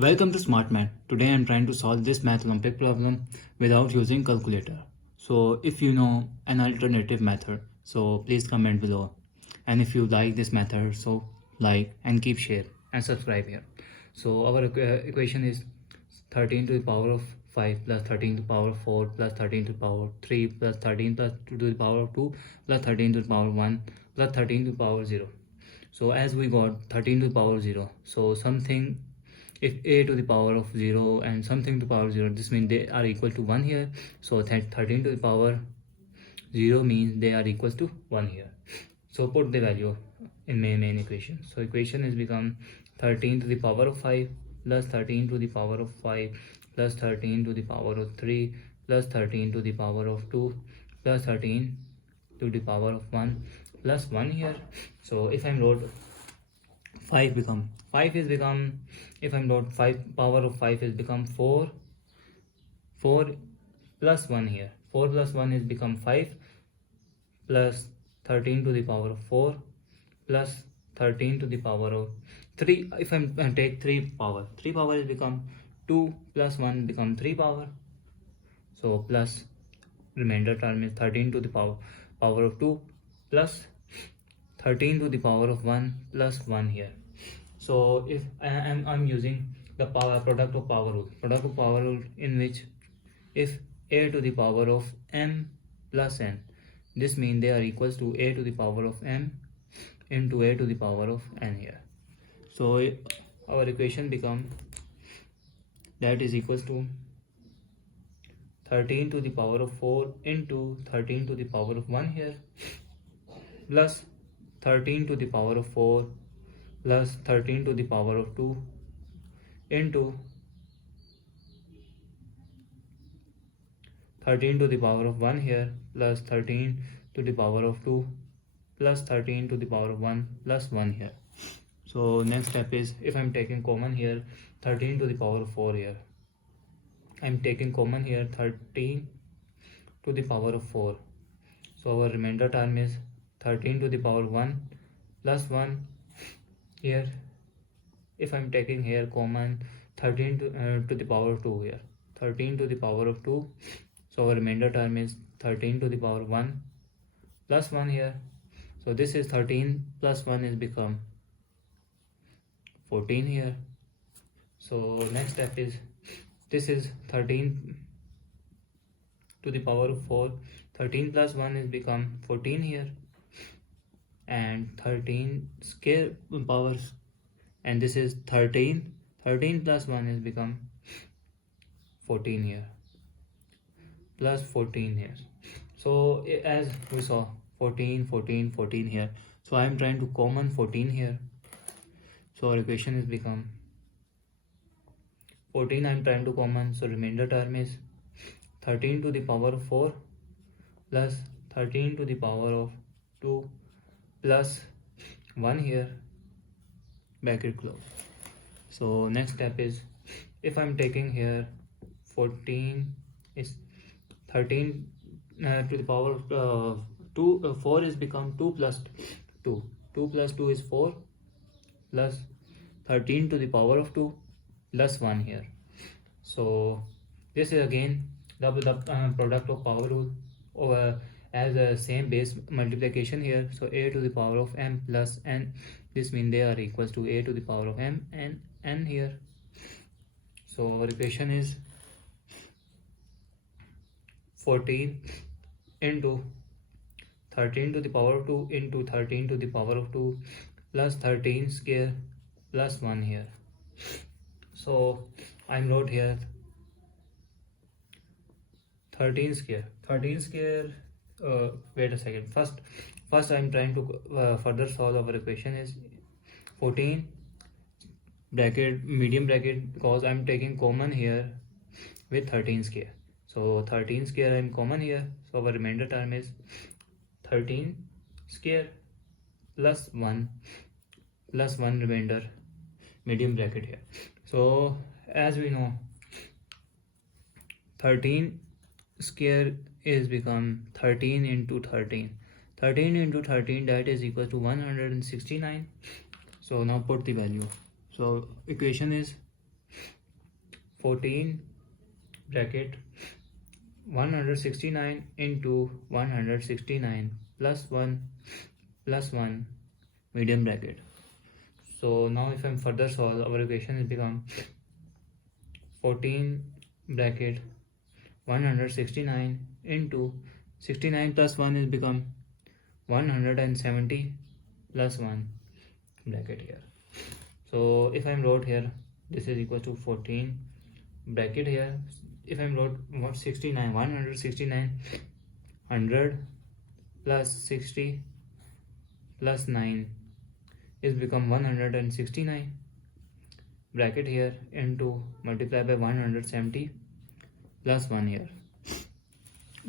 Welcome to Smart Math. Today I'm trying to solve this Math Olympiad problem without using calculator. So if you know an alternative method, so please comment below. And if you like this method, so like and keep share and subscribe here. So our equation is 13 to the power of 5 plus 13 to the power of 4 plus 13 to the power of 3 plus 13 plus 2 to the power of 2 plus 13 to the power of 1 plus 13 to the power of 0. So as we got 13 to the power of 0, so something, if a to the power of 0 and something to the power of 0, this means they are equal to 1 here. So that 13 to the power 0 means they are equal to 1 here. So put the value in main equation. So equation is become 13 to the power of 5 plus 13 to the power of 5 plus 13 to the power of 3 plus 13 to the power of 2 plus 13 to the power of 1 plus 1 here. So if I'm wrote 5 is become, if I'm not 5 power of 5 is become 4 plus 1 here. 4 plus 1 is become 5 plus 13 to the power of 4 plus 13 to the power of 3. If I'm take 3 power is become 2 plus 1 become 3 power. So plus remainder term is 13 to the power of 2 plus 13 to the power of 1 plus 1 here. So if I'm using the product of power rule, in which if a to the power of m plus n, this means they are equals to a to the power of m into a to the power of n here. So our equation become that is equals to 13 to the power of 4 into 13 to the power of 1 here plus 13 to the power of 4 plus 13 to the power of 2 into 13 to the power of 1 here plus 13 to the power of 2 plus 13 to the power of 1 plus 1 here. So next step is, if I'm taking common here 13 to the power of 4 here, I'm taking common here 13 to the power of 4. So our remainder term is 13 to the power 1 plus 1 here. If I'm taking here common 13 to the power of 2 here, 13 to the power of 2. So our remainder term is 13 to the power 1 plus 1 here. So this is 13 plus 1 is become 14 here. So next step is, this is 13 to the power of 4. 13 plus 1 is become 14 here. And 13 square powers, and this is 13 plus 1 is become 14 here plus 14 here. So as we saw 14 here, so I am trying to common 14 here. So our equation is become 14 I am trying to common. So remainder term is 13 to the power of 4 plus 13 to the power of 2 plus 1 here, bracket close. So next step is, if I'm taking here 14 is 13 to the power of 2, 4 is become 2 plus 2. 2 plus 2 is 4 plus 13 to the power of 2 plus 1 here. So this is again the product of power rule over as a same base multiplication here. So a to the power of m plus n, this means they are equals to a to the power of m and n here. So our equation is 14 into 13 to the power of 2 into 13 to the power of 2 plus 13 square plus 1 here. So I wrote here 13 square. Wait a second. First I'm trying to further solve our equation is 14 bracket medium bracket, because I'm taking common here with 13 square. So 13 square I'm common here. So our remainder term is 13 square plus 1 remainder medium bracket here. So as we know 13 square is become 13 into 13. 13 into 13, that is equal to 169. So now put the value. So equation is 14 bracket 169 into 169 plus 1 medium bracket. So now if I'm further solve, our equation will become 14 bracket 169 into 69 plus 1 is become 170 plus 1 bracket here. So if I'm wrote here, this is equal to 14 bracket here. If I'm wrote 169 100 plus 60 plus 9 is become 169 bracket here into multiply by 170 plus 1 here.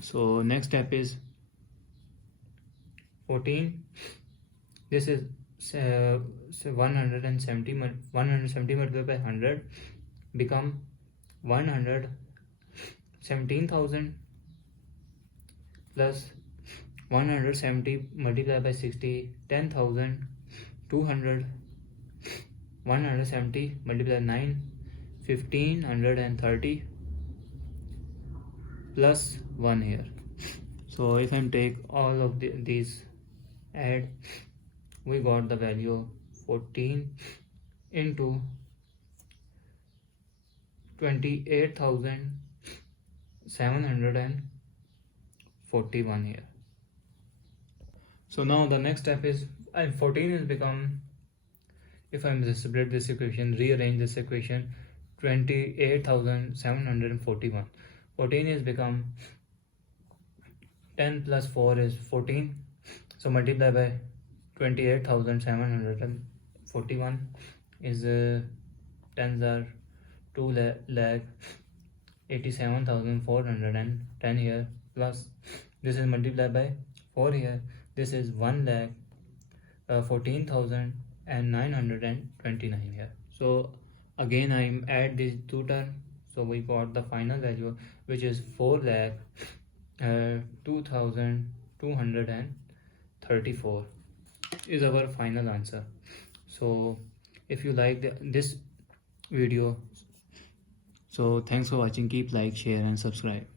So next step is 14. This is 170 multiplied by 100 become 117,000 plus 170 multiplied by 60 10,200 170 multiplied by 9 1530 plus 1 here. So if I'm take all of these add, we got the value of 14 into 28,741 here. So now the next step is 14 is become, if I'm split this equation, rearrange this equation, 28,741. 14 is become 10 plus 4 is 14. So multiply by 28,741 is 10s are 2,87,410 here, plus this is multiplied by 4 here, this is 1,14,929 here. So again I add these two terms, so we got the final value, which is 4,02,234 is our final answer. So if you like this video, so thanks for watching. Keep like, share and subscribe.